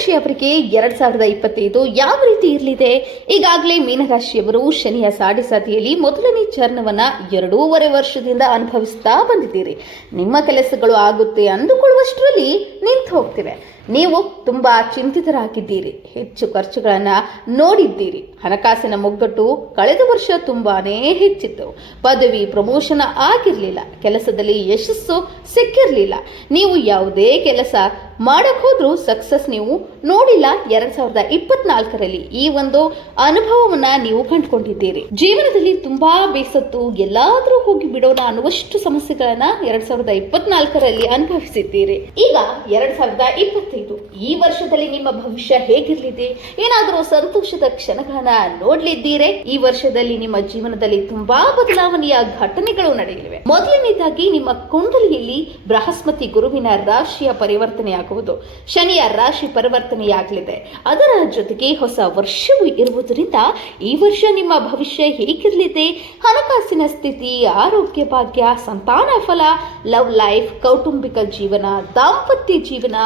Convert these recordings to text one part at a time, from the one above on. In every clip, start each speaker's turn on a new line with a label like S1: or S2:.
S1: ಮೀನರಾಶಿಯವರಿಗೆ ಎರಡ್ ಸಾವಿರದ ಇಪ್ಪತ್ತೈದು ಯಾವ ರೀತಿ ಇರಲಿದೆ? ಈಗಾಗಲೇ ಮೀನರಾಶಿಯವರು ಶನಿಯ ಸಾಡಿ ಸಾತಿಯಲ್ಲಿ ಮೊದಲನೇ ಚರಣವನ್ನ ಎರಡೂವರೆ ವರ್ಷದಿಂದ ಅನುಭವಿಸ್ತಾ ಬಂದಿದ್ದೀರಿ. ನಿಮ್ಮ ಕೆಲಸಗಳು ಆಗುತ್ತೆ ಅಂದುಕೊಳ್ಳುವಷ್ಟರಲ್ಲಿ ನಿಂತು ಹೋಗ್ತಿವೆ. ನೀವು ತುಂಬಾ ಚಿಂತಿತರಾಗಿದ್ದೀರಿ, ಹೆಚ್ಚು ಖರ್ಚುಗಳನ್ನು ನೋಡಿದ್ದೀರಿ. ಹಣಕಾಸಿನ ಮುಗ್ಗಟ್ಟು ಕಳೆದ ವರ್ಷ ತುಂಬಾನೇ ಹೆಚ್ಚಿತ್ತು. ಪದವಿ ಪ್ರಮೋಷನ್ ಆಗಿರಲಿಲ್ಲ, ಕೆಲಸದಲ್ಲಿ ಯಶಸ್ಸು ಸಿಕ್ಕಿರಲಿಲ್ಲ. ನೀವು ಯಾವುದೇ ಕೆಲಸ ಮಾಡಕ್ ಹೋದ್ರೂ ಸಕ್ಸಸ್ ನೀವು ನೋಡಿಲ್ಲ. ಎರಡ್ ಸಾವಿರದ ಇಪ್ಪತ್ನಾಲ್ಕರಲ್ಲಿ ಈ ಒಂದು ಅನುಭವವನ್ನ ನೀವು ಕಂಡುಕೊಂಡಿದ್ದೀರಿ. ಜೀವನದಲ್ಲಿ ತುಂಬಾ ಬೇಸತ್ತು, ಎಲ್ಲಾದರೂ ಹೋಗಿ ಬಿಡೋಣ ಅನ್ನುವಷ್ಟು ಸಮಸ್ಯೆಗಳನ್ನ ಎರಡ್ ಸಾವಿರದ ಇಪ್ಪತ್ನಾಲ್ಕರಲ್ಲಿ ಅನುಭವಿಸಿದ್ದೀರಿ. ಈಗ ಎರಡ್ ಸಾವಿರದ ಇಪ್ಪತ್ತೈದು ಈ ವರ್ಷದಲ್ಲಿ ನಿಮ್ಮ ಭವಿಷ್ಯ ಹೇಗಿರ್ಲಿದೆ? ಏನಾದರೂ ಸಂತೋಷದ ಕ್ಷಣಗಳನ್ನ ನೋಡ್ಲಿದ್ದೀರೆ? ಈ ವರ್ಷದಲ್ಲಿ ನಿಮ್ಮ ಜೀವನದಲ್ಲಿ ತುಂಬಾ ಬದಲಾವಣೆಯ ಘಟನೆಗಳು ನಡೆಯಲಿವೆ. ಮೊದಲನೇದಾಗಿ ನಿಮ್ಮ ಕುಂಡಲಿಯಲ್ಲಿ ಬೃಹಸ್ಪತಿ ಗುರುವಿನ ರಾಶಿಯ ಪರಿವರ್ತನೆಯಾಗುವುದು. ಶನಿಯ ರಾಶಿ ಪರಿವರ್ತನೆಯಾಗಲಿದೆ. ಅದರ ಜೊತೆಗೆ ಹೊಸ ವರ್ಷವೂ ಇರುವುದರಿಂದ ಈ ವರ್ಷ ನಿಮ್ಮ ಭವಿಷ್ಯ ಹೇಗಿರಲಿದೆ? ಹಣಕಾಸಿನ ಸ್ಥಿತಿ, ಆರೋಗ್ಯ ಭಾಗ್ಯ, ಸಂತಾನ ಫಲ, ಲವ್ ಲೈಫ್, ಕೌಟುಂಬಿಕ ಜೀವನ, ದಾಂಪತ್ಯ ಜೀವನ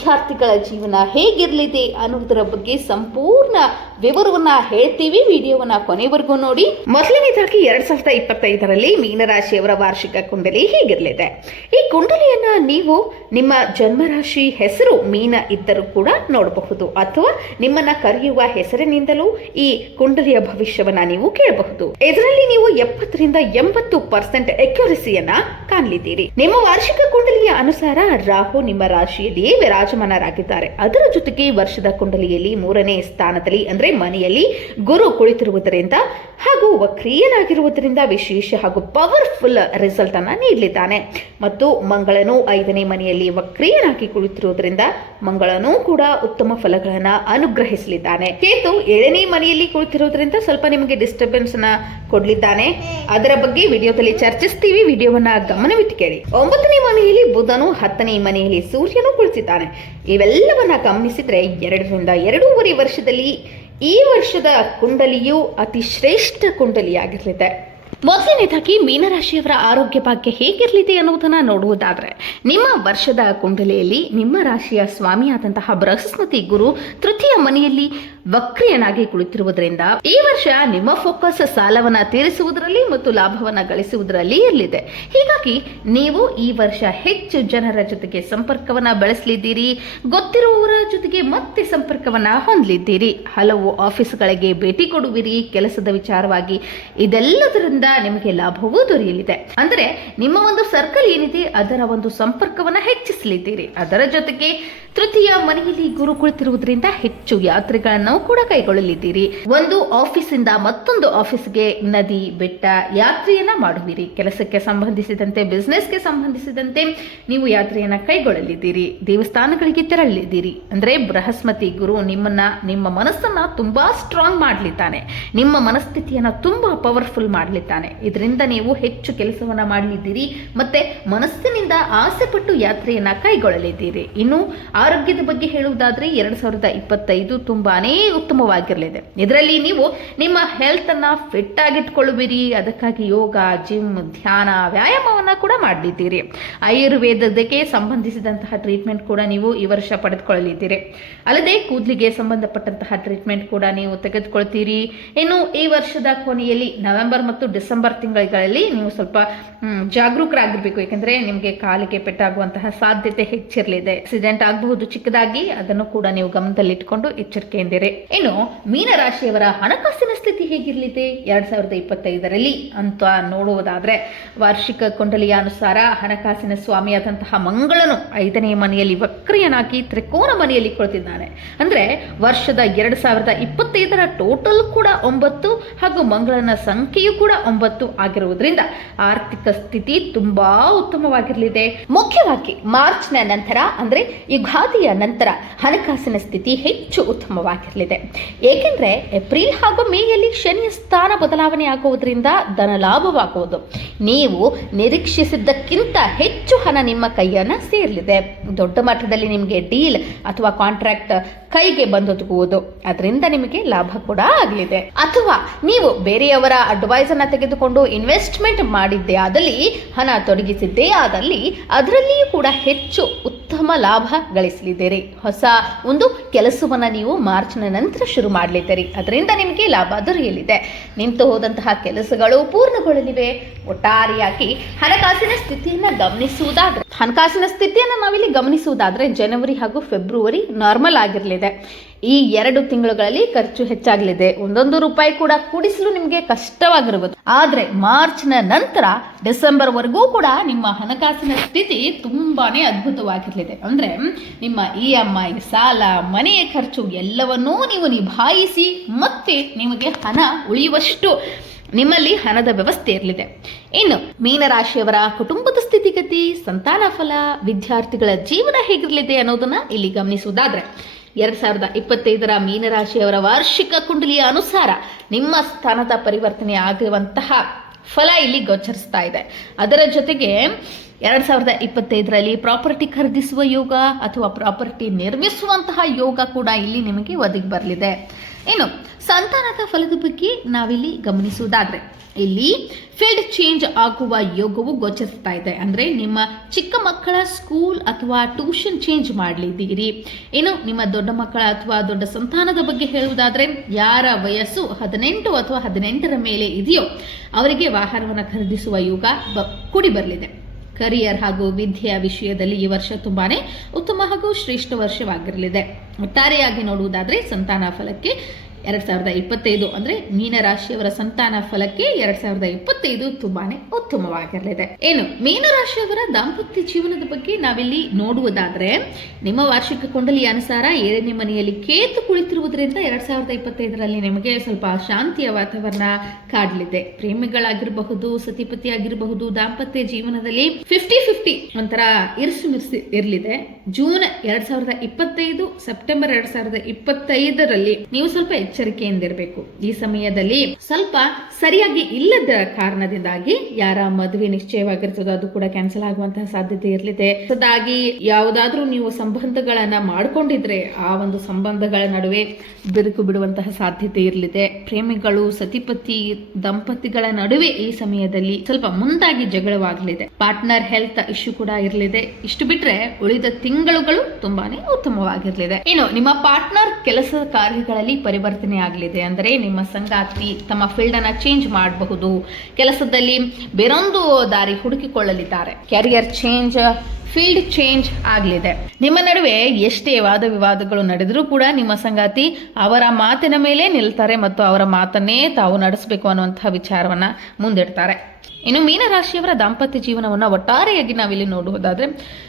S1: ವಿದ್ಯಾರ್ಥಿಗಳ ಜೀವನ ಹೇಗಿರಲಿದೆ ಅನ್ನೋದರ ಬಗ್ಗೆ ಸಂಪೂರ್ಣ ವಿವರವನ್ನ ಹೇಳ್ತೀವಿ. ವಿಡಿಯೋವನ್ನ ಕೊನೆವರೆಗೂ ನೋಡಿ. ಮೊದಲನೇದಾಗಿ ಎರಡ್ ಸಾವಿರದ ಇಪ್ಪತ್ತೈದರಲ್ಲಿ ಮೀನರಾಶಿಯವರ ವಾರ್ಷಿಕ ಕುಂಡಲಿ ಹೇಗಿರಲಿದೆ? ಈ ಕುಂಡಲಿಯನ್ನ ನೀವು ನಿಮ್ಮ ಜನ್ಮರಾಶಿ ಹೆಸರು ಮೀನ ಇದ್ದರೂ ಕೂಡ ನೋಡಬಹುದು. ಅಥವಾ ನಿಮ್ಮನ್ನ ಕರೆಯುವ ಹೆಸರಿನಿಂದಲೂ ಈ ಕುಂಡಲಿಯ ಭವಿಷ್ಯವನ್ನ ನೀವು ಕೇಳಬಹುದು. ಇದರಲ್ಲಿ ನೀವು ಎಪ್ಪತ್ತರಿಂದ ಎಂಬತ್ತು ಪರ್ಸೆಂಟ್ ಅಕ್ಯುರಸಿಯನ್ನ ಕಾಣಲಿದ್ದೀರಿ. ನಿಮ್ಮ ವಾರ್ಷಿಕ ಕುಂಡಲಿಯ ಅನುಸಾರ ರಾಹು ನಿಮ್ಮ ರಾಶಿಯಲ್ಲಿಯೇ ವಿರಾಜಮಾನರಾಗಿದ್ದಾರೆ ಅದರ ಜೊತೆಗೆ ವರ್ಷದ ಕುಂಡಲಿಯಲ್ಲಿ ಮೂರನೇ ಸ್ಥಾನದಲ್ಲಿ ಅಂದ್ರೆ ಮನೆಯಲ್ಲಿ ಗುರು ಕುಳಿತಿರುವುದರಿಂದ ಹಾಗೂ ವಕ್ರಿಯನಾಗಿರುವುದರಿಂದ ವಿಶೇಷ ಹಾಗೂ ಪವರ್ಫುಲ್ ರಿಸಲ್ಟ್ ಅನ್ನ ನೀಡಲಿದ್ದಾನೆ. ಮತ್ತು ಮಂಗಳನು ಐದನೇ ಮನೆಯಲ್ಲಿ ವಕ್ರಿಯನಾಗಿ ಕುಳಿತಿರುವುದರಿಂದ ಮಂಗಳನೂ ಕೂಡ ಉತ್ತಮ ಫಲಗಳನ್ನ ಅನುಗ್ರಹಿಸಲಿದ್ದಾನೆ. ಕೇತು ಏಳನೇ ಮನೆಯಲ್ಲಿ ಕುಳಿತಿರುವುದರಿಂದ ಸ್ವಲ್ಪ ನಿಮಗೆ ಡಿಸ್ಟರ್ಬೆನ್ಸ್ನ ಕೊಡ್ಲಿದ್ದಾನೆ. ಅದರ ಬಗ್ಗೆ ವಿಡಿಯೋದಲ್ಲಿ ಚರ್ಚಿಸ್ತೀವಿ. ವಿಡಿಯೋವನ್ನ ಗಮನವಿಟ್ಟು ಕೇಳಿ. ಒಂಬತ್ತನೇ ಮನೆಯಲ್ಲಿ ಬುಧನು, ಹತ್ತನೇ ಮನೆಯಲ್ಲಿ ಸೂರ್ಯನು ಕುಳಿತಿದ್ದಾನೆ. ಇವೆಲ್ಲವನ್ನ ಗಮನಿಸಿದ್ರೆ ಎರಡರಿಂದ ಎರಡೂವರೆ ವರ್ಷದಲ್ಲಿ ಈ ವರ್ಷದ ಕುಂಡಲಿಯು ಅತಿ ಶ್ರೇಷ್ಠ ಕುಂಡಲಿಯಾಗಿರಲಿದೆ. ಮೊದಲನೇದಾಗಿ ಮೀನರಾಶಿಯವರ ಆರೋಗ್ಯ ಭಾಗ್ಯ ಹೇಗಿರಲಿದೆ ಅನ್ನುವುದನ್ನು ನೋಡುವುದಾದರೆ, ನಿಮ್ಮ ವರ್ಷದ ಕುಂಡಲೆಯಲ್ಲಿ ನಿಮ್ಮ ರಾಶಿಯ ಸ್ವಾಮಿಯಾದಂತಹ ಬೃಹಸ್ಪತಿ ಗುರು ತೃತೀಯ ಮನೆಯಲ್ಲಿ ವಕ್ರಿಯನಾಗಿ ಕುಳಿತಿರುವುದರಿಂದ ಈ ವರ್ಷ ನಿಮ್ಮ ಫೋಕಸ್ ಸಾಲವನ್ನು ತೀರಿಸುವುದರಲ್ಲಿ ಮತ್ತು ಲಾಭವನ್ನು ಗಳಿಸುವುದರಲ್ಲಿ ಇರಲಿದೆ. ಹೀಗಾಗಿ ನೀವು ಈ ವರ್ಷ ಹೆಚ್ಚು ಜನರ ಜೊತೆಗೆ ಸಂಪರ್ಕವನ್ನು ಬೆಳೆಸಲಿದ್ದೀರಿ, ಗೊತ್ತಿರುವವರ ಜೊತೆಗೆ ಮತ್ತೆ ಸಂಪರ್ಕವನ್ನು ಹೊಂದಲಿದ್ದೀರಿ. ಹಲವು ಆಫೀಸ್ಗಳಿಗೆ ಭೇಟಿ ಕೊಡುವಿರಿ. ಕೆಲಸದ ವಿಚಾರವಾಗಿ ಇದೆಲ್ಲದರಿಂದ ನಿಮಗೆ ಲಾಭವೂ ದೊರೆಯಲಿದೆ. ಅಂದರೆ ನಿಮ್ಮ ಒಂದು ಸರ್ಕಲ್ ಏನಿದೆ ಅದರ ಒಂದು ಸಂಪರ್ಕವನ್ನ ಹೆಚ್ಚಿಸಲಿದ್ದೀರಿ. ಅದರ ಜೊತೆಗೆ ತೃತೀಯ ಮನೆಯಲ್ಲಿ ಗುರು ಕುಳಿತಿರುವುದರಿಂದ ಹೆಚ್ಚು ಯಾತ್ರೆಗಳನ್ನು ಕೂಡ ಕೈಗೊಳ್ಳಲಿದ್ದೀರಿ. ಒಂದು ಆಫೀಸಿಂದ ಮತ್ತೊಂದು ಆಫೀಸ್ಗೆ ನದಿ, ಬೆಟ್ಟ ಯಾತ್ರೆಯನ್ನ ಮಾಡುವಿರಿ. ಕೆಲಸಕ್ಕೆ ಸಂಬಂಧಿಸಿದಂತೆ ಬಿಸ್ನೆಸ್ಗೆ ಸಂಬಂಧಿಸಿದಂತೆ ನೀವು ಯಾತ್ರೆಯನ್ನ ಕೈಗೊಳ್ಳಲಿದ್ದೀರಿ. ದೇವಸ್ಥಾನಗಳಿಗೆ ತೆರಳಲಿದ್ದೀರಿ. ಅಂದ್ರೆ ಬೃಹಸ್ಪತಿ ಗುರು ನಿಮ್ಮನ್ನ, ನಿಮ್ಮ ಮನಸ್ಸನ್ನ ತುಂಬಾ ಸ್ಟ್ರಾಂಗ್ ಮಾಡಲಿದ್ದಾನೆ. ನಿಮ್ಮ ಮನಸ್ಥಿತಿಯನ್ನ ತುಂಬಾ ಪವರ್ಫುಲ್ ಮಾಡಲಿದ್ದಾನೆ. ಇದರಿಂದ ನೀವು ಹೆಚ್ಚು ಕೆಲಸವನ್ನ ಮಾಡಲಿದ್ದೀರಿ. ಮತ್ತೆ ಮನಸ್ಸಿನಿಂದ ಆಸೆ ಪಟ್ಟು ಯಾತ್ರೆಯನ್ನ ಕೈಗೊಳ್ಳಲಿದ್ದೀರಿ. ಇನ್ನು ಆರೋಗ್ಯದ ಬಗ್ಗೆ ಹೇಳುವುದಾದ್ರೆ ಎರಡ್ ಸಾವಿರದ ಇಪ್ಪತ್ತೈದು ತುಂಬಾನೇ ಉತ್ತಮವಾಗಿರಲಿದೆ. ಇದರಲ್ಲಿ ನೀವು ನಿಮ್ಮ ಹೆಲ್ತ್ ಅನ್ನ ಫಿಟ್ ಆಗಿಟ್ಕೊಳ್ಳುವಿರಿ. ಅದಕ್ಕಾಗಿ ಯೋಗ ಜಿಮ್ ಧ್ಯಾನ, ವ್ಯಾಯಾಮವನ್ನ ಕೂಡ ಮಾಡಲಿದ್ದೀರಿ. ಆಯುರ್ವೇದಕ್ಕೆ ಸಂಬಂಧಿಸಿದಂತಹ ಟ್ರೀಟ್ಮೆಂಟ್ ಕೂಡ ನೀವು ಈ ವರ್ಷ ಪಡೆದುಕೊಳ್ಳಲಿದ್ದೀರಿ. ಅಲ್ಲದೆ ಕೂದಲಿಗೆ ಸಂಬಂಧಪಟ್ಟಂತಹ ಟ್ರೀಟ್ಮೆಂಟ್ ಕೂಡ ನೀವು ತೆಗೆದುಕೊಳ್ತೀರಿ. ಇನ್ನು ಈ ವರ್ಷದ ಕೊನೆಯಲ್ಲಿ ನವೆಂಬರ್ ಮತ್ತು ಡಿಸೆಂಬರ್ ತಿಂಗಳಲ್ಲಿ ನೀವು ಸ್ವಲ್ಪ ಜಾಗರೂಕರಾಗಿರ್ಬೇಕು. ಯಾಕಂದ್ರೆ ನಿಮಗೆ ಕಾಲಿಗೆ ಪೆಟ್ಟಾಗುವಂತಹ ಸಾಧ್ಯತೆ ಹೆಚ್ಚಿರಲಿದೆ. ಆಕ್ಸಿಡೆಂಟ್ ಆಗಬಹುದು ಚಿಕ್ಕದಾಗಿ ಅದನ್ನು ಕೂಡ ನೀವು ಗಮನದಲ್ಲಿಟ್ಟುಕೊಂಡು ಎಚ್ಚರಿಕೆಯಿಂದಿರಿ. ಇನ್ನು ಮೀನರಾಶಿಯವರ ಹಣಕಾಸಿನ ಸ್ಥಿತಿ ಹೇಗಿರಲಿದೆ? ಎರಡ್ ಸಾವಿರದ ಇಪ್ಪತ್ತೈದರಲ್ಲಿ ಅಂತ ನೋಡುವುದಾದ್ರೆ, ವಾರ್ಷಿಕ ಕುಂಡಲಿಯ ಅನುಸಾರ ಹಣಕಾಸಿನ ಸ್ವಾಮಿಯಾದಂತಹ ಮಂಗಳನು ಐದನೇ ಮನೆಯಲ್ಲಿ ವಕ್ರಿಯನಾಗಿ ತ್ರಿಕೋನ ಮನೆಯಲ್ಲಿ ಕುಳಿತಿದ್ದಾನೆ. ಅಂದ್ರೆ ವರ್ಷದ ಎರಡ್ ಸಾವಿರದ ಇಪ್ಪತ್ತೈದರ ಟೋಟಲ್ ಕೂಡ ಒಂಬತ್ತು ಹಾಗೂ ಮಂಗಳನ ಸಂಖ್ಯೆಯು ಕೂಡ ಒಂಬತ್ತು ಆಗಿರುವುದರಿಂದ ಆರ್ಥಿಕ ಸ್ಥಿತಿ ತುಂಬಾ ಉತ್ತಮವಾಗಿರಲಿದೆ. ಮುಖ್ಯವಾಗಿ ಮಾರ್ಚ್ನ ನಂತರ ಅಂದ್ರೆ ಯುಗಾದಿಯ ನಂತರ ಹಣಕಾಸಿನ ಸ್ಥಿತಿ ಹೆಚ್ಚು ಉತ್ತಮವಾಗಿರಲಿದೆ. ಏಕೆಂದ್ರೆ ಏಪ್ರಿಲ್ ಹಾಗೂ ಮೇಯಲ್ಲಿ ಶನಿಯ ಸ್ಥಾನ ಬದಲಾವಣೆ ಆಗುವುದರಿಂದ ಧನ ಲಾಭವಾಗುವುದು. ನೀವು ನಿರೀಕ್ಷಿಸಿದ್ದಕ್ಕಿಂತ ಹೆಚ್ಚು ಹಣ ನಿಮ್ಮ ಕೈಯನ್ನ ಸೇರಲಿದೆ. ದೊಡ್ಡ ಮಟ್ಟದಲ್ಲಿ ನಿಮಗೆ ಡೀಲ್ ಅಥವಾ ಕಾಂಟ್ರಾಕ್ಟ್ ಕೈಗೆ ಬಂದೊದಗುವುದು ಅದರಿಂದ ನಿಮಗೆ ಲಾಭ ಕೂಡ ಆಗಲಿದೆ. ಅಥವಾ ನೀವು ಬೇರೆಯವರ ಅಡ್ವೈಸ್ ಅನ್ನ ತೆಗೆದುಕೊಂಡು ಇನ್ವೆಸ್ಟ್ಮೆಂಟ್ ಮಾಡಿದ್ದೇ ಆದಲ್ಲಿ, ಹಣ ತೊಡಗಿಸಿದ್ದೇ ಆದಲ್ಲಿ, ಅದರಲ್ಲಿಯೂ ಕೂಡ ಹೆಚ್ಚು ಉತ್ತಮ ಲಾಭ ಗಳಿಸಲಿದ್ದೀರಿ ಹೊಸ ಒಂದು ಕೆಲಸವನ್ನು ನೀವು ಮಾರ್ಚ್ನ ನಂತರ ಶುರು ಮಾಡಲಿದ್ದೀರಿ. ಅದರಿಂದ ನಿಮಗೆ ಲಾಭ ದೊರೆಯಲಿದೆ. ನಿಂತು ಹೋದಂತಹ ಕೆಲಸಗಳು ಪೂರ್ಣಗೊಳ್ಳಲಿವೆ. ಒಟ್ಟಾರೆಯಾಗಿ ಹಣಕಾಸಿನ ಸ್ಥಿತಿಯನ್ನು ಗಮನಿಸುವುದಾದ್ರೆ, ಹಣಕಾಸಿನ ಸ್ಥಿತಿಯನ್ನು ನಾವಿಲ್ಲಿ ಗಮನಿಸುವುದಾದ್ರೆ, ಜನವರಿ ಹಾಗೂ ಫೆಬ್ರವರಿ ನಾರ್ಮಲ್ ಆಗಿರಲಿದೆ. ಈ ಎರಡು ತಿಂಗಳುಗಳಲ್ಲಿ ಖರ್ಚು ಹೆಚ್ಚಾಗಲಿದೆ. ಒಂದೊಂದು ರೂಪಾಯಿ ಕೂಡ ಕೂಡಿಸಲು ನಿಮಗೆ ಕಷ್ಟವಾಗಿರಬಹುದು ಆದರೆ ಮಾರ್ಚ್ನ ನಂತರ ಡಿಸೆಂಬರ್ ವರೆಗೂ ಕೂಡ ನಿಮ್ಮ ಹಣಕಾಸಿನ ಸ್ಥಿತಿ ತುಂಬಾನೇ ಅದ್ಭುತವಾಗಿರಲಿದೆ. ಅಂದ್ರೆ ನಿಮ್ಮ ಇ ಎಂ ಐ, ಸಾಲ ಮನೆಯ ಖರ್ಚು ಎಲ್ಲವನ್ನೂ ನೀವು ನಿಭಾಯಿಸಿ ಮತ್ತೆ ನಿಮಗೆ ಹಣ ಉಳಿಯುವಷ್ಟು ನಿಮ್ಮಲ್ಲಿ ಹಣದ ವ್ಯವಸ್ಥೆ ಇರಲಿದೆ. ಇನ್ನು ಮೀನರಾಶಿಯವರ ಕುಟುಂಬದ ಸ್ಥಿತಿಗತಿ ಸಂತಾನ ಫಲ ವಿದ್ಯಾರ್ಥಿಗಳ ಜೀವನ ಹೇಗಿರಲಿದೆ ಅನ್ನೋದನ್ನ ಇಲ್ಲಿ ಗಮನಿಸುವುದಾದ್ರೆ ಎರಡ್ ಸಾವಿರದ ಇಪ್ಪತ್ತೈದರ ಮೀನರಾಶಿಯವರ ವಾರ್ಷಿಕ ಕುಂಡಲಿಯ ಅನುಸಾರ ನಿಮ್ಮ ಸ್ಥಾನದ ಪರಿವರ್ತನೆ ಆಗಿರುವಂತಹ ಫಲ ಇಲ್ಲಿ ಗೋಚರಿಸ್ತಾ ಇದೆ. ಅದರ ಜೊತೆಗೆ ಎರಡು ಸಾವಿರದ ಇಪ್ಪತ್ತೈದರಲ್ಲಿ ಪ್ರಾಪರ್ಟಿ ಖರೀದಿಸುವ ಯೋಗ ಅಥವಾ ಪ್ರಾಪರ್ಟಿ ನಿರ್ಮಿಸುವಂತಹ ಯೋಗ ಕೂಡ ಇಲ್ಲಿ ನಿಮಗೆ ಒದಗಿ ಬರಲಿದೆ. ಇನ್ನು ಸಂತಾನದ ಫಲದ ಬಗ್ಗೆ ನಾವಿಲ್ಲಿ ಗಮನಿಸುವುದಾದ್ರೆ, ಇಲ್ಲಿ ಫೀಲ್ಡ್ ಚೇಂಜ್ ಆಗುವ ಯೋಗವು ಗೋಚರಿಸ್ತಾ ಇದೆ. ಅಂದ್ರೆ ನಿಮ್ಮ ಚಿಕ್ಕ ಮಕ್ಕಳ ಸ್ಕೂಲ್ ಅಥವಾ ಟ್ಯೂಷನ್ ಚೇಂಜ್ ಮಾಡಲಿದ್ದೀರಿ. ಏನು ನಿಮ್ಮ ದೊಡ್ಡ ಮಕ್ಕಳ ಅಥವಾ ದೊಡ್ಡ ಸಂತಾನದ ಬಗ್ಗೆ ಹೇಳುವುದಾದರೆ, ಯಾರ ವಯಸ್ಸು ಹದಿನೆಂಟು ಅಥವಾ ಹದಿನೆಂಟರ ಮೇಲೆ ಇದೆಯೋ, ಅವರಿಗೆ ವಾಹನವನ್ನು ಖರೀದಿಸುವ ಯೋಗ ಬ ಕೂಡಿ ಬರಲಿದೆ. ಕರಿಯರ್ ಹಾಗೂ ವಿದ್ಯೆಯ ವಿಷಯದಲ್ಲಿ ಈ ವರ್ಷ ತುಂಬಾನೇ ಉತ್ತಮ ಹಾಗೂ ಶ್ರೇಷ್ಠ ವರ್ಷವಾಗಿರಲಿದೆ. ಒಟ್ಟಾರೆಯಾಗಿ ನೋಡುವುದಾದ್ರೆ ಸಂತಾನ ಫಲಕ್ಕೆ ಎರಡ್ ಸಾವಿರದ ಇಪ್ಪತ್ತೈದು ಅಂದ್ರೆ ಮೀನರಾಶಿಯವರ ಸಂತಾನ ಫಲಕ್ಕೆ ಎರಡ್ ಸಾವಿರದ ಇಪ್ಪತ್ತೈದು ತುಂಬಾನೇ ಉತ್ತಮವಾಗಿರಲಿದೆ. ಏನು? ಮೀನರಾಶಿಯವರ ದಾಂಪತ್ಯ ಜೀವನದ ಬಗ್ಗೆ ನಾವಿಲ್ಲಿ ನೋಡುವುದಾದ್ರೆ, ನಿಮ್ಮ ವಾರ್ಷಿಕ ಕುಂಡಲಿಯ ಅನುಸಾರ ನಿಮ್ಮ ಮನೆಯಲ್ಲಿ ಕೇತು ಕುಳಿತಿರುವುದರಿಂದ ಎರಡ್ ಸಾವಿರದ ಇಪ್ಪತ್ತೈದರಲ್ಲಿ ನಿಮಗೆ ಸ್ವಲ್ಪ ಶಾಂತಿಯ ವಾತಾವರಣ ಕಾಡಲಿದೆ. ಪ್ರೇಮಿಗಳಾಗಿರಬಹುದು ಸತಿಪತಿ ಆಗಿರಬಹುದು ದಾಂಪತ್ಯ ಜೀವನದಲ್ಲಿ ಫಿಫ್ಟಿ ಫಿಫ್ಟಿ ಒಂಥರ ಇರಿಸು ಇರಲಿದೆ. ಜೂನ್ ಎರಡ್ ಸಾವಿರದ ಇಪ್ಪತ್ತೈದು, ಸೆಪ್ಟೆಂಬರ್ ಎರಡ್ ಸಾವಿರದ ಇಪ್ಪತ್ತೈದರಲ್ಲಿ ನೀವು ಸ್ವಲ್ಪ ಎಚ್ಚರಿಕೆಯಿಂದಿರಬೇಕು ಈ ಸಮಯದಲ್ಲಿ ಸ್ವಲ್ಪ ಸರಿಯಾಗಿ ಇಲ್ಲದ ಕಾರಣದಿಂದಾಗಿ ಯಾರ ಮದುವೆ ನಿಶ್ಚಯವಾಗಿರ್ತದೋ ಅದು ಕೂಡ ಕ್ಯಾನ್ಸಲ್ ಆಗುವಂತಹ ಸಾಧ್ಯತೆ ಇರಲಿದೆ. ಹೊಸದಾಗಿ ಯಾವುದಾದ್ರೂ ನೀವು ಸಂಬಂಧಗಳನ್ನ ಮಾಡ್ಕೊಂಡಿದ್ರೆ ಆ ಒಂದು ಸಂಬಂಧಗಳ ನಡುವೆ ಬಿರುಕು ಬಿಡುವಂತಹ ಸಾಧ್ಯತೆ ಇರಲಿದೆ. ಪ್ರೇಮಿಗಳು, ಸತಿಪತಿ, ದಂಪತಿಗಳ ನಡುವೆ ಈ ಸಮಯದಲ್ಲಿ ಸ್ವಲ್ಪ ಮುಂದಾಗಿ ಜಗಳವಾಗಲಿದೆ. ಪಾರ್ಟ್ನರ್ ಹೆಲ್ತ್ ಇಶ್ಯೂ ಕೂಡ ಇರಲಿದೆ. ಇಷ್ಟು ಬಿಟ್ರೆ ಉಳಿದ ತಿಂಗಳುಗಳು ತುಂಬಾನೇ ಉತ್ತಮವಾಗಿರಲಿದೆ. ಇನ್ನು ನಿಮ್ಮ ಪಾರ್ಟ್ನರ್ ಕೆಲಸ ಕಾರ್ಯಗಳಲ್ಲಿ ಪರಿವರ್ತನೆ ಆಗಲಿದೆ ಅಂದರೆ ನಿಮ್ಮ ಸಂಗಾತಿ ತಮ್ಮ ಫೀಲ್ಡ್ ಅನ್ನ ಚೇಂಜ್ ಮಾಡಬಹುದು. ಕೆಲಸದಲ್ಲಿ ಬೇರೊಂದು ದಾರಿ ಹುಡುಕಿಕೊಳ್ಳಲಿದ್ದಾರೆ. ಕ್ಯಾರಿಯರ್ ಚೇಂಜ್ ಫೀಲ್ಡ್ ಚೇಂಜ್ ಆಗಲಿದೆ. ನಿಮ್ಮ ನಡುವೆ ಎಷ್ಟೇ ವಾದ ವಿವಾದಗಳು ನಡೆದರೂ ಕೂಡ ನಿಮ್ಮ ಸಂಗಾತಿ ಅವರ ಮಾತಿನ ಮೇಲೆ ನಿಲ್ತಾರೆ ಮತ್ತು ಅವರ ಮಾತನ್ನೇ ತಾವು ನಡೆಸಬೇಕು ಅನ್ನುವಂತಹ ವಿಚಾರವನ್ನ ಮುಂದಿಡ್ತಾರೆ. ಇನ್ನು ಮೀನರಾಶಿಯವರ ದಾಂಪತ್ಯ ಜೀವನವನ್ನು ಒಟ್ಟಾರೆಯಾಗಿ ನಾವಿಲ್ಲಿ ನೋಡುವುದಾದ್ರೆ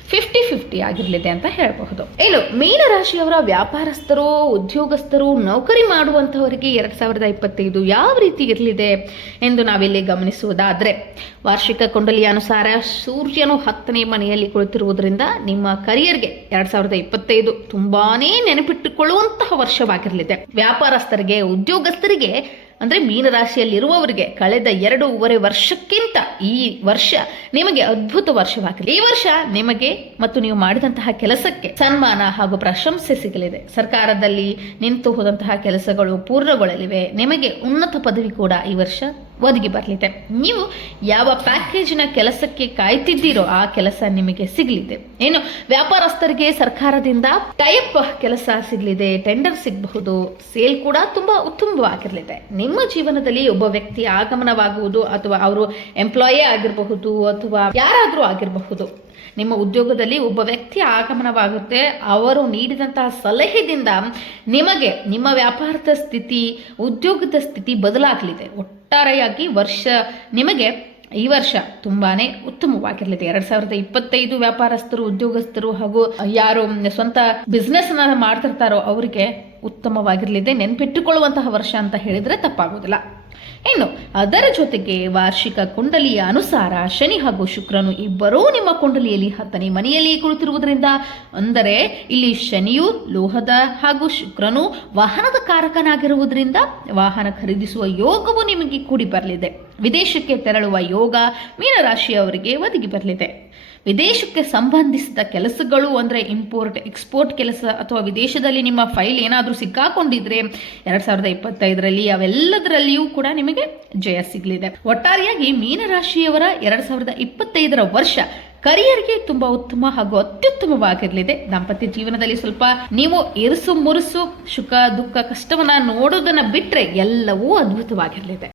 S1: ಫಿಫ್ಟಿ ಫಿಫ್ಟಿ ಆಗಿರಲಿದೆ ಅಂತ ಹೇಳಬಹುದು. ಇನ್ನು ಮೀನರಾಶಿಯವರ ವ್ಯಾಪಾರಸ್ಥರು, ಉದ್ಯೋಗಸ್ಥರು, ನೌಕರಿ ಮಾಡುವಂತಹವರಿಗೆ ಎರಡ್ ಸಾವಿರದ ಇಪ್ಪತ್ತೈದು ಯಾವ ರೀತಿ ಇರಲಿದೆ ಎಂದು ನಾವಿಲ್ಲಿ ಗಮನಿಸುವುದಾದ್ರೆ, ವಾರ್ಷಿಕ ಕುಂಡಲಿಯ ಅನುಸಾರ ಸೂರ್ಯನು ಹತ್ತನೇ ಮನೆಯಲ್ಲಿ ಕುಳಿತಿರುವುದರಿಂದ ನಿಮ್ಮ ಕರಿಯರ್ಗೆ ಎರಡ್ ಸಾವಿರದ ಇಪ್ಪತ್ತೈದು ತುಂಬಾನೇ ನೆನಪಿಟ್ಟುಕೊಳ್ಳುವಂತಹ ವರ್ಷವಾಗಿರಲಿದೆ. ವ್ಯಾಪಾರಸ್ಥರಿಗೆ, ಉದ್ಯೋಗಸ್ಥರಿಗೆ ಅಂದ್ರೆ ಮೀನರಾಶಿಯಲ್ಲಿರುವವರಿಗೆ ಕಳೆದ ಎರಡೂವರೆ ವರ್ಷಕ್ಕಿಂತ ಈ ವರ್ಷ ನಿಮಗೆ ಅದ್ಭುತ ವರ್ಷವಾಗಲಿ. ಈ ವರ್ಷ ನಿಮಗೆ ಮತ್ತು ನೀವು ಮಾಡಿದಂತಹ ಕೆಲಸಕ್ಕೆ ಸನ್ಮಾನ ಹಾಗೂ ಪ್ರಶಂಸೆ ಸಿಗಲಿದೆ. ಸರ್ಕಾರದಲ್ಲಿ ನಿಂತು ಹೋದಂತಹ ಕೆಲಸಗಳು ಪೂರ್ಣಗೊಳ್ಳಲಿವೆ. ನಿಮಗೆ ಉನ್ನತ ಪದವಿ ಕೂಡ ಈ ವರ್ಷ ಒದಗಿ ಬರಲಿದೆ. ನೀವು ಯಾವ ಪ್ಯಾಕೇಜಿನ ಕೆಲಸಕ್ಕೆ ಕಾಯ್ತಿದ್ದೀರೋ ಆ ಕೆಲಸ ನಿಮಗೆ ಸಿಗಲಿದೆ. ಏನು, ವ್ಯಾಪಾರಸ್ಥರಿಗೆ ಸರ್ಕಾರದಿಂದ ಟೈಪ್ ಕೆಲಸ ಸಿಗಲಿದೆ, ಟೆಂಡರ್ ಸಿಗಬಹುದು, ಸೇಲ್ ಕೂಡ ತುಂಬಾ ಉತ್ತಮವಾಗಿರಲಿದೆ ನಿಮ್ಮ ಜೀವನದಲ್ಲಿ ಒಬ್ಬ ವ್ಯಕ್ತಿ ಆಗಮನವಾಗುವುದು ಅಥವಾ ಅವರು ಎಂಪ್ಲಾಯೇ ಆಗಿರಬಹುದು ಅಥವಾ ಯಾರಾದರೂ ಆಗಿರಬಹುದು, ನಿಮ್ಮ ಉದ್ಯೋಗದಲ್ಲಿ ಒಬ್ಬ ವ್ಯಕ್ತಿ ಆಗಮನವಾಗುತ್ತೆ, ಅವರು ನೀಡಿದಂತಹ ಸಲಹೆದಿಂದ ನಿಮಗೆ ನಿಮ್ಮ ವ್ಯಾಪಾರದ ಸ್ಥಿತಿ, ಉದ್ಯೋಗದ ಸ್ಥಿತಿ ಬದಲಾಗಲಿದೆ. ಒಟ್ಟಾರೆಯಾಗಿ ವರ್ಷ, ನಿಮಗೆ ಈ ವರ್ಷ ತುಂಬಾನೇ ಉತ್ತಮವಾಗಿರಲಿದೆ. ಎರಡ್ ಸಾವಿರದ ಇಪ್ಪತ್ತೈದು ವ್ಯಾಪಾರಸ್ಥರು, ಉದ್ಯೋಗಸ್ಥರು ಹಾಗೂ ಯಾರು ಸ್ವಂತ ಬಿಸ್ನೆಸ್ ಮಾಡ್ತಿರ್ತಾರೋ ಅವರಿಗೆ ಉತ್ತಮವಾಗಿರಲಿದೆ. ನೆನ್ಪಿಟ್ಟುಕೊಳ್ಳುವಂತಹ ವರ್ಷ ಅಂತ ಹೇಳಿದ್ರೆ ತಪ್ಪಾಗೋದಿಲ್ಲ. ಇನ್ನು ಅದರ ಜೊತೆಗೆ ವಾರ್ಷಿಕ ಕುಂಡಲಿಯ ಅನುಸಾರ ಶನಿ ಹಾಗೂ ಶುಕ್ರನು ಇಬ್ಬರೂ ನಿಮ್ಮ ಕುಂಡಲಿಯಲ್ಲಿ ಹತ್ತನೇ ಮನೆಯಲ್ಲಿ ಕುಳಿತಿರುವುದರಿಂದ, ಅಂದರೆ ಇಲ್ಲಿ ಶನಿಯು ಲೋಹದ ಹಾಗೂ ಶುಕ್ರನು ವಾಹನದ ಕಾರಕನಾಗಿರುವುದರಿಂದ ವಾಹನ ಖರೀದಿಸುವ ಯೋಗವು ನಿಮಗೆ ಕೂಡಿ ಬರಲಿದೆ. ವಿದೇಶಕ್ಕೆ ತೆರಳುವ ಯೋಗ ಮೀನರಾಶಿಯವರಿಗೆ ಒದಗಿ ಬರಲಿದೆ. ವಿದೇಶಕ್ಕೆ ಸಂಬಂಧಿಸಿದ ಕೆಲಸಗಳು ಅಂದರೆ ಇಂಪೋರ್ಟ್ ಎಕ್ಸ್ಪೋರ್ಟ್ ಕೆಲಸ ಅಥವಾ ವಿದೇಶದಲ್ಲಿ ನಿಮ್ಮ ಫೈಲ್ ಏನಾದರೂ ಸಿಕ್ಕಾಕೊಂಡಿದ್ರೆ ಎರಡು ಸಾವಿರದ ಇಪ್ಪತ್ತೈದರಲ್ಲಿ ಅವೆಲ್ಲದರಲ್ಲಿಯೂ ಕೂಡ ನಿಮಗೆ ಜಯ ಸಿಗಲಿದೆ. ಒಟ್ಟಾರೆಯಾಗಿ ಮೀನರಾಶಿಯವರ ಎರಡು ಸಾವಿರದ ಇಪ್ಪತ್ತೈದರ ವರ್ಷ
S2: ಕರಿಯರ್ಗೆ ತುಂಬಾ ಉತ್ತಮ ಹಾಗೂ ಅತ್ಯುತ್ತಮವಾಗಿರಲಿದೆ. ದಾಂಪತ್ಯ ಜೀವನದಲ್ಲಿ ಸ್ವಲ್ಪ ನೀವು ಇರಿಸು ಮುರುಸು ಸುಖ, ದುಃಖ, ಕಷ್ಟವನ್ನ ನೋಡೋದನ್ನ ಬಿಟ್ರೆ ಎಲ್ಲವೂ ಅದ್ಭುತವಾಗಿರಲಿದೆ.